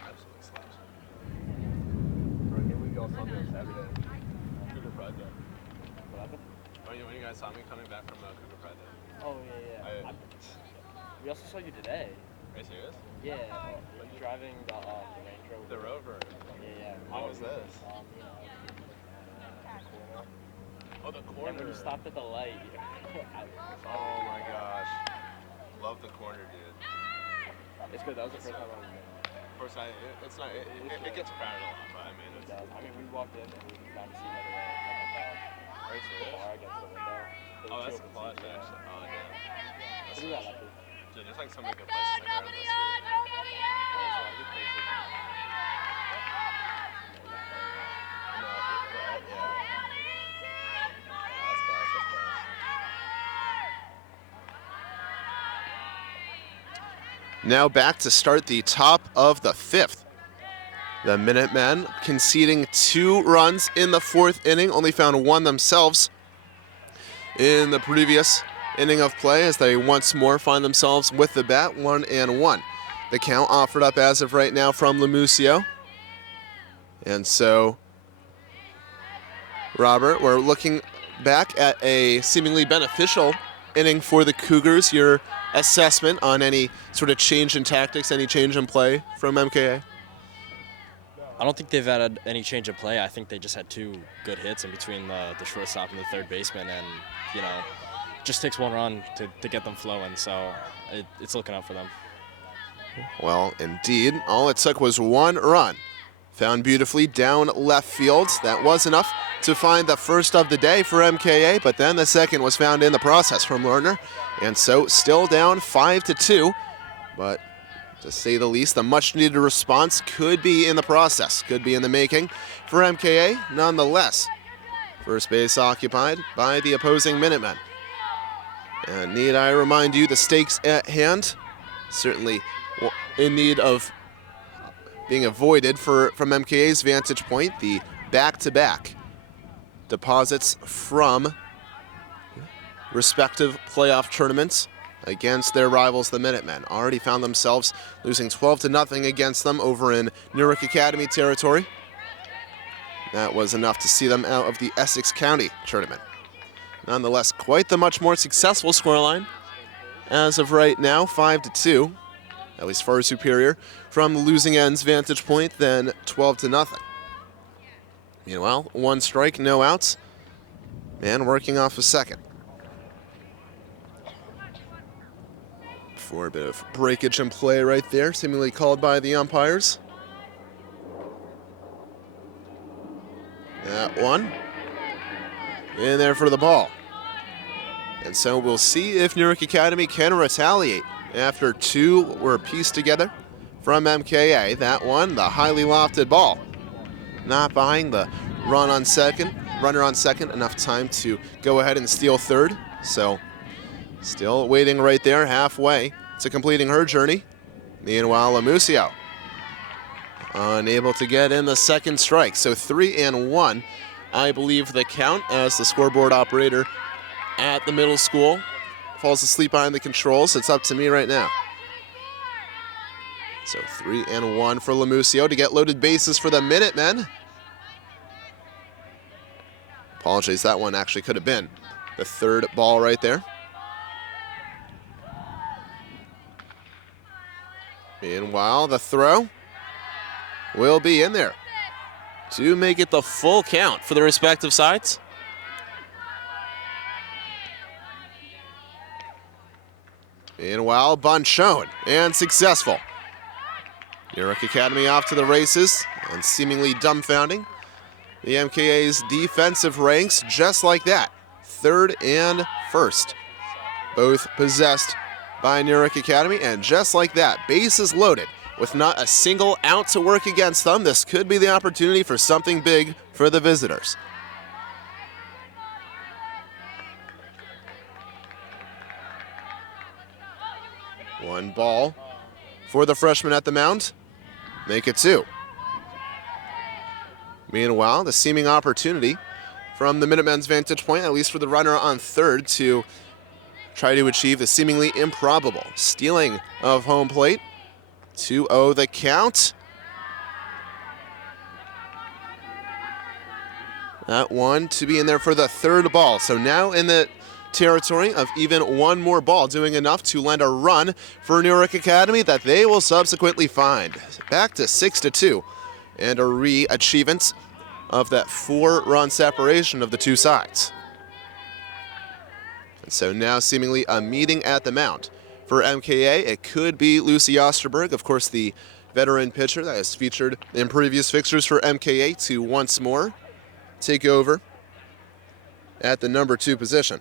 Absolutely slaps. Right, here we go Sunday on Saturday. Cougar Pride Day. What happened? When you guys saw me coming back from Cougar Pride Day. Oh, yeah. We also saw you today. Are you serious? Yeah. You're driving the Range Rover. The Rover. Yeah. How was this? Oh, the corner. And when you stopped at the light. Oh my gosh. Love the corner, dude. It's good. That was the first time I was there. First, it's not. It gets crowded a lot, but I mean, It it's. does. I mean, we walked in and we found a seat right away. Are you serious? Bar against the window. Oh, that's the clutch, actually. Oh, yeah. What do you got left? Dude, there's like so many good places like right on this street. No, right, yeah. That's class, that's class. Now back to start the top of the 5th. The Minutemen conceding 2 runs in the 4th inning, only found 1 themselves in the previous inning of play as they once more find themselves with the bat, 1-1. The count offered up as of right now from Lemusio. And so, Robert, we're looking back at a seemingly beneficial inning for the Cougars. Your assessment on any sort of change in tactics, any change in play from MKA? I don't think they've had any change of play. I think they just had 2 good hits in between the shortstop and the third baseman, and just takes 1 run to get them flowing. So it's looking up for them. Well, indeed, all it took was 1 run. Found beautifully down left field. That was enough to find the first of the day for MKA, but then the second was found in the process from Lerner. And so still down 5-2, but to say the least, the much-needed response could be in the process, could be in the making for MKA nonetheless. First base occupied by the opposing Minutemen. And need I remind you, the stakes at hand, certainly in need of being avoided from MKA's vantage point, the back-to-back deposits from respective playoff tournaments against their rivals, the Minutemen. Already found themselves losing 12-0 against them over in Newark Academy territory. That was enough to see them out of the Essex County tournament. Nonetheless, quite the much more successful scoreline as of right now, 5-2. At least far superior from the losing end's vantage point than 12-0. Meanwhile, 1 strike, no outs, and working off a second. For a bit of breakage in play right there, seemingly called by the umpires. That one in there for the ball. And so we'll see if Newark Academy can retaliate after 2 were pieced together from MKA. That one, the highly lofted ball. Not behind the runner on second, enough time to go ahead and steal third. So still waiting right there halfway to completing her journey. Meanwhile, Lemusio unable to get in the second strike. So 3-1, I believe the count, as the scoreboard operator at the middle school falls asleep behind the controls. It's up to me right now. So 3-1 for Lemusio to get loaded bases for the Minutemen. Apologies, that one actually could have been the 3rd ball right there. Meanwhile, the throw will be in there to make it the full count for the respective sides. Meanwhile, bunt shown and successful. Newark Academy off to the races and seemingly dumbfounding the MKA's defensive ranks just like that. 3rd and 1st, both possessed by Newark Academy, and just like that, bases loaded with not a single out to work against them. This could be the opportunity for something big for the visitors. One ball for the freshman at the mound. Make it 2. Meanwhile, the seeming opportunity from the Minutemen's vantage point, at least for the runner on third, to try to achieve the seemingly improbable stealing of home plate. 2-0 the count. That one to be in there for the 3rd ball. So now in the territory of even 1 more ball, doing enough to lend a run for Newark Academy that they will subsequently find. Back to 6-2 and a re-achievement of that 4-run separation of the 2 sides. And so now seemingly a meeting at the mound. For MKA, it could be Lucy Osterberg, of course the veteran pitcher that has featured in previous fixtures for MKA, to once more take over at the number 2 position.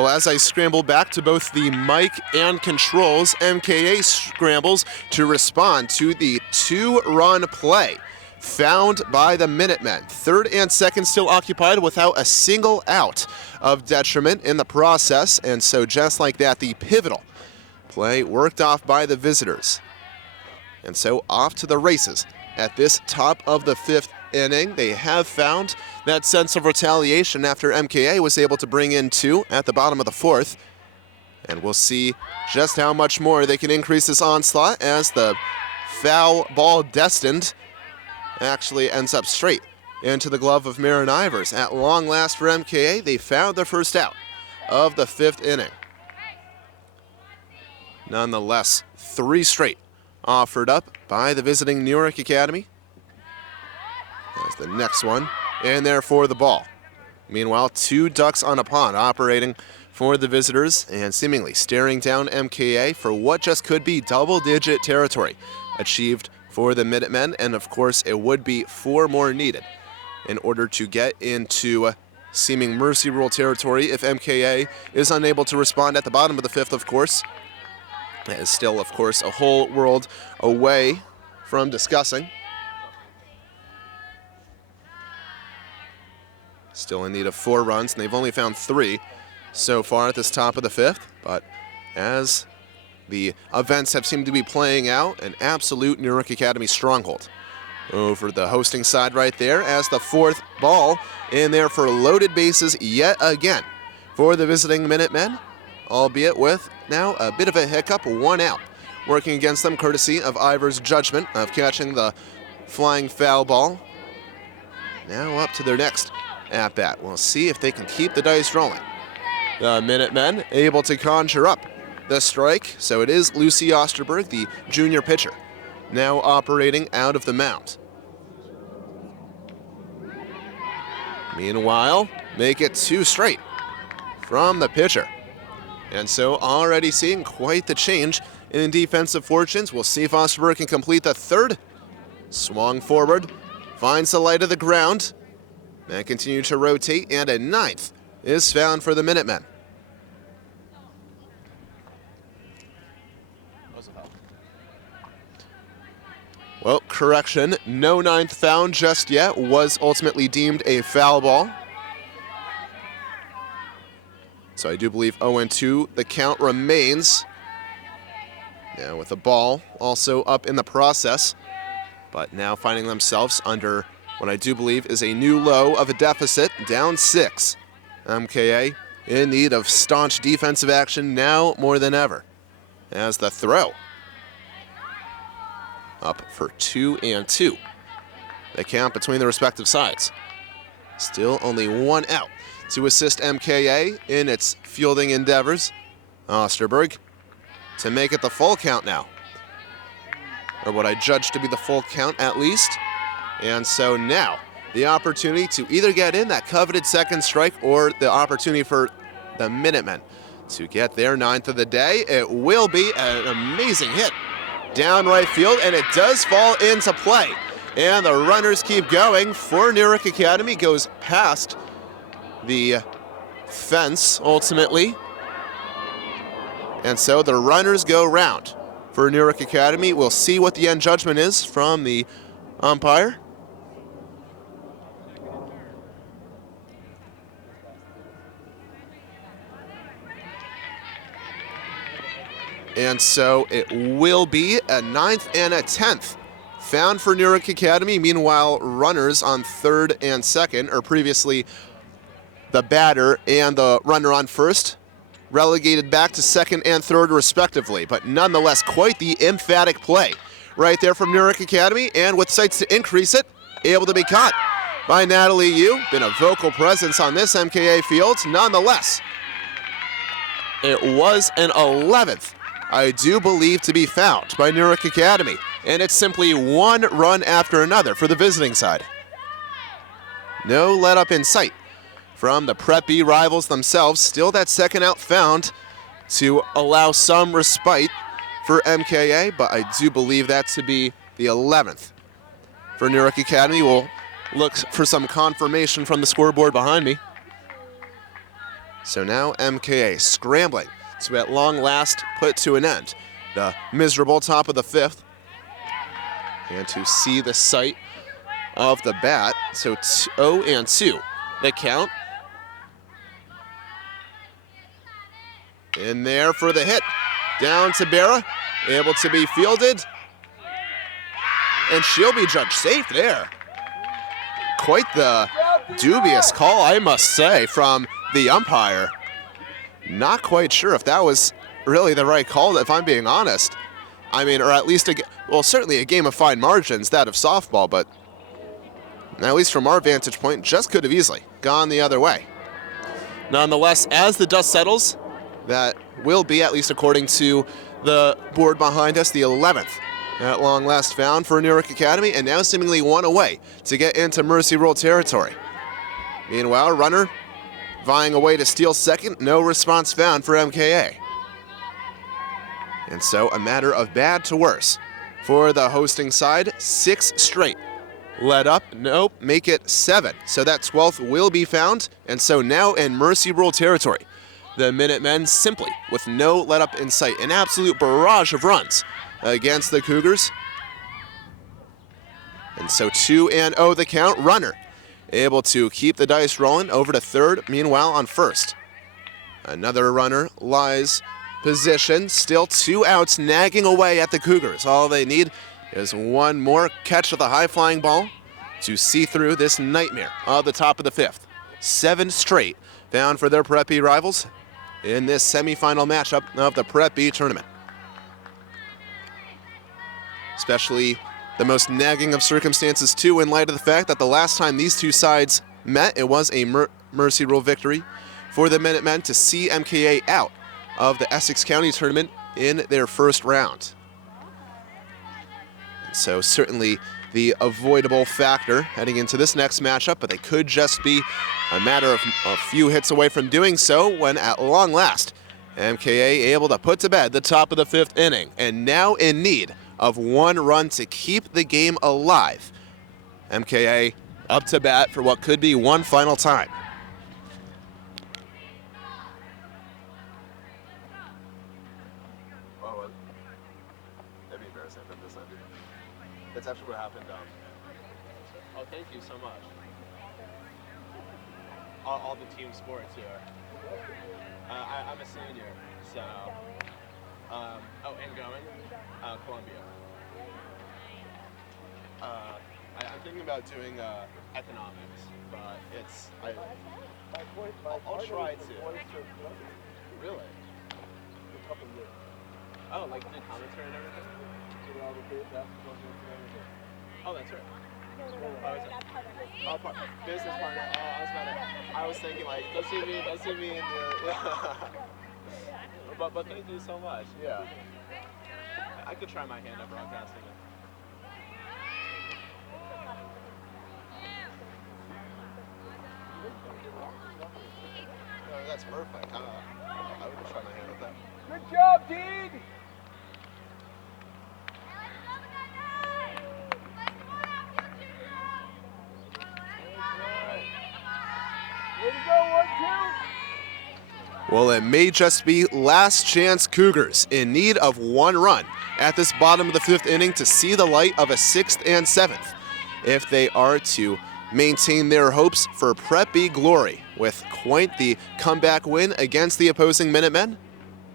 Well, as I scramble back to both the mic and controls, MKA scrambles to respond to the 2-run play found by the Minutemen. Third and second still occupied without a single out of detriment in the process. And so just like that, the pivotal play worked off by the visitors. And so off to the races at this top of the 5th inning. They have found that sense of retaliation after MKA was able to bring in 2 at the bottom of the 4th. And we'll see just how much more they can increase this onslaught as the foul ball destined actually ends up straight into the glove of Marin Ivers. At long last for MKA, they found their first out of the 5th inning. Nonetheless, 3 straight offered up by the visiting Newark Academy. As the next one in there for the ball. Meanwhile, 2 ducks on a pond operating for the visitors and seemingly staring down MKA for what just could be double-digit territory achieved for the Minutemen, and of course it would be 4 more needed in order to get into seeming mercy rule territory if MKA is unable to respond at the bottom of the 5th, of course. That is still, of course, a whole world away from discussing. Still in need of 4 runs, and they've only found 3 so far at this top of the 5th. But as the events have seemed to be playing out, an absolute Newark Academy stronghold over the hosting side right there, as the 4th ball in there for loaded bases yet again for the visiting Minutemen, albeit with now a bit of a hiccup, 1 out. Working against them courtesy of Ivers' judgment of catching the flying foul ball. Now up to their next at bat. We'll see if they can keep the dice rolling. The Minutemen able to conjure up the strike, so it is Lucy Osterberg, the junior pitcher, now operating out of the mound. Meanwhile, make it 2 straight from the pitcher. And so already seeing quite the change in defensive fortunes. We'll see if Osterberg can complete the 3rd. Swung forward, finds the light of the ground, and continue to rotate, and a 9th is found for the Minutemen. Well, correction, no 9th found just yet, was ultimately deemed a foul ball. So I do believe 0-2, the count remains. Now with the ball also up in the process, but now finding themselves under what I do believe is a new low of a deficit, down 6. MKA in need of staunch defensive action now more than ever, as the throw up for 2-2. The count between the respective sides. Still only 1 out to assist MKA in its fielding endeavors. Osterberg to make it the full count now, or what I judge to be the full count at least. And so now the opportunity to either get in that coveted 2nd strike or the opportunity for the Minutemen to get their 9th of the day. It will be an amazing hit down right field, and it does fall into play. And the runners keep going for Newark Academy, goes past the fence ultimately. And so the runners go round for Newark Academy. We'll see what the end judgment is from the umpire. And so it will be a 9th and a 10th found for Newark Academy. Meanwhile, runners on 3rd and 2nd, or previously the batter and the runner on 1st, relegated back to 2nd and 3rd respectively. But nonetheless, quite the emphatic play right there from Newark Academy, and with sights to increase it, able to be caught by Natalie Yu. Been a vocal presence on this MKA field. Nonetheless, it was an 11th, I do believe, to be found by Newark Academy. And it's simply 1 run after another for the visiting side. No let up in sight from the Prep B rivals themselves. Still that 2nd out found to allow some respite for MKA, but I do believe that to be the 11th for Newark Academy. We'll look for some confirmation from the scoreboard behind me. So now MKA scrambling to at long last put to an end the miserable top of the fifth and to see the sight of the bat. So 0-2 the count. In there for the hit. Down to Barra, able to be fielded. And she'll be judged safe there. Quite the dubious call, I must say, from the umpire. Not quite sure if that was really the right call, if I'm being honest. I mean, or at least, certainly a game of fine margins, that of softball, but at least from our vantage point, just could have easily gone the other way. Nonetheless, as the dust settles, that will be, at least according to the board behind us, the 11th at long last found for Newark Academy, and now seemingly one away to get into Mercy Rule territory. Meanwhile, runner vying away to steal second, no response found for MKA. And so a matter of bad to worse for the hosting side. 6 straight led up, nope, make it 7. So that 12th will be found, and so now in Mercy Rule territory. The Minutemen simply with no let up in sight, an absolute barrage of runs against the Cougars. And so 2-0 the count. Runner able to keep the dice rolling over to third, meanwhile on first. Another runner lies position, still 2 outs, nagging away at the Cougars. All they need is one more catch of the high-flying ball to see through this nightmare of the top of the fifth. 7 straight found for their Prep B rivals in this semifinal matchup of the Prep B tournament. Especially the most nagging of circumstances, too, in light of the fact that the last time these two sides met, it was a Mercy Rule victory for the Minutemen to see MKA out of the Essex County tournament in their first round. And so certainly the avoidable factor heading into this next matchup, but they could just be a matter of a few hits away from doing so when at long last, MKA able to put to bed the top of the fifth inning, and now in need of 1 run to keep the game alive. MKA up to bat for what could be one final time. That'd be embarrassing if this ended. That's actually what happened. Oh, thank you so much. All the team sports here. I'm a senior, so. And going. Columbia. I'm thinking about doing economics, but I'll try to. Really? Oh, like do commentary and everything? Oh, that's right. Oh, is it? Business partner. Oh, I was thinking like, don't see me in the. but thank you so much. Yeah. I could try my hand at broadcasting it. No, that's perfect. I would just try my hand at that. Good job, Dean! Way to go, 1-2! Well, it may just be last chance Cougars in need of 1 run at this bottom of the fifth inning to see the light of a 6th and 7th if they are to maintain their hopes for Prep B glory with quite the comeback win against the opposing Minutemen.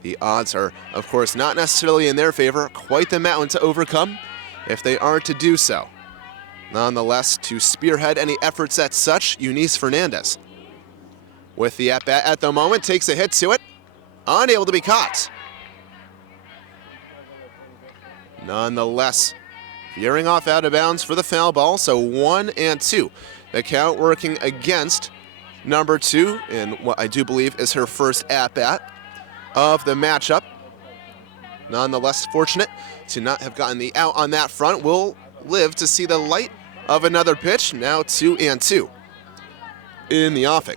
The odds are, of course, not necessarily in their favor, quite the mountain to overcome if they are to do so. Nonetheless, to spearhead any efforts at such, Eunice Fernandez with the at-bat at the moment, takes a hit to it, unable to be caught. Nonetheless, veering off out of bounds for the foul ball, so 1-2. The count working against number 2 in what I do believe is her first at-bat of the matchup. Nonetheless, fortunate to not have gotten the out on that front. Will live to see the light of another pitch, now 2-2 in the offing.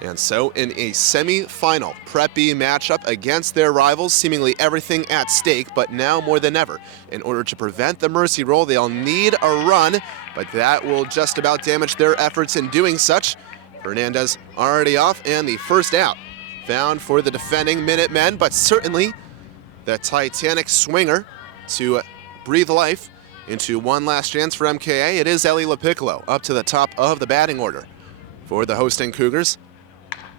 And so in a semi-final Prep B matchup against their rivals, seemingly everything at stake, but now more than ever, in order to prevent the Mercy Roll, they'll need a run, but that will just about damage their efforts in doing such, Fernandez already off, and the first out found for the defending Minutemen, but certainly the Titanic swinger to breathe life into one last chance for MKA. It is Ellie LaPiccolo up to the top of the batting order for the hosting Cougars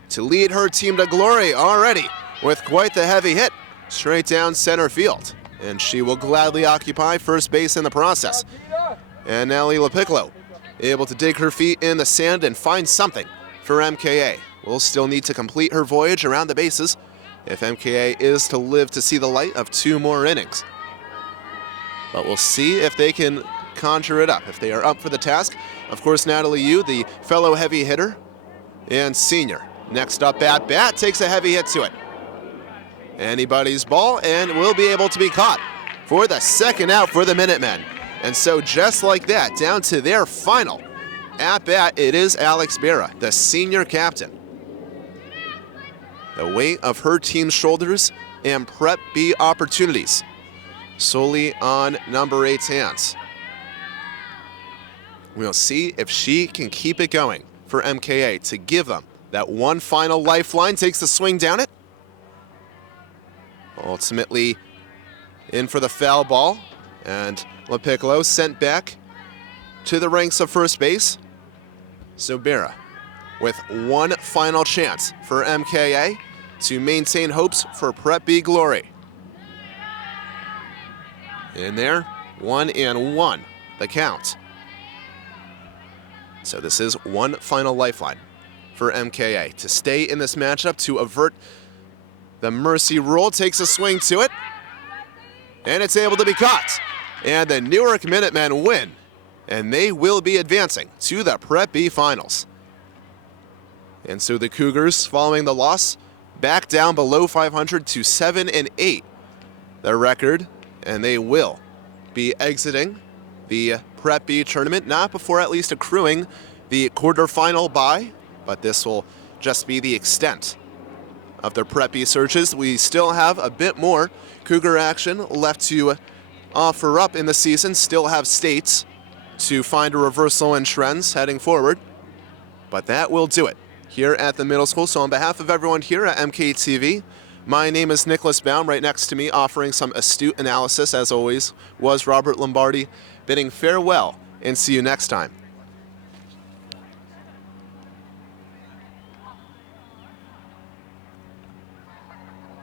to lead her team to glory already with quite the heavy hit straight down center field. And she will gladly occupy first base in the process. And Ellie LaPiccolo able to dig her feet in the sand and find something for MKA. Will still need to complete her voyage around the bases if MKA is to live to see the light of 2 more innings. But we'll see if they can conjure it up, if they are up for the task. Of course, Natalie Yu, the fellow heavy hitter and senior. Next up at bat, takes a heavy hit to it. Anybody's ball, and will be able to be caught for the second out for the Minutemen. And so just like that, down to their final at bat, it is Alex Berra, the senior captain. The weight of her team's shoulders and Prep B opportunities solely on number 8's hands. We'll see if she can keep it going for MKA to give them that one final lifeline. Takes the swing down it. Ultimately in for the foul ball, and LaPiccolo sent back to the ranks of first base. So Berra with one final chance for MKA to maintain hopes for Prep B glory. In there, 1-1, the count. So this is one final lifeline for MKA to stay in this matchup, to avert the mercy rule. Takes a swing to it, and it's able to be caught. And the Newark Minutemen win, and they will be advancing to the Prep B finals. And so the Cougars, following the loss, back down below 500 to 7-8, their record, and they will be exiting the Prep B tournament, not before at least accruing the quarterfinal bye, but this will just be the extent of their Prep B searches. We still have a bit more Cougar action left to offer up in the season, still have states to find a reversal in trends heading forward, but that will do it here at the middle school. So on behalf of everyone here at MKTV, my name is Nicholas Baum. Right next to me, offering some astute analysis, as always, was Robert Lombardi, bidding farewell and see you next time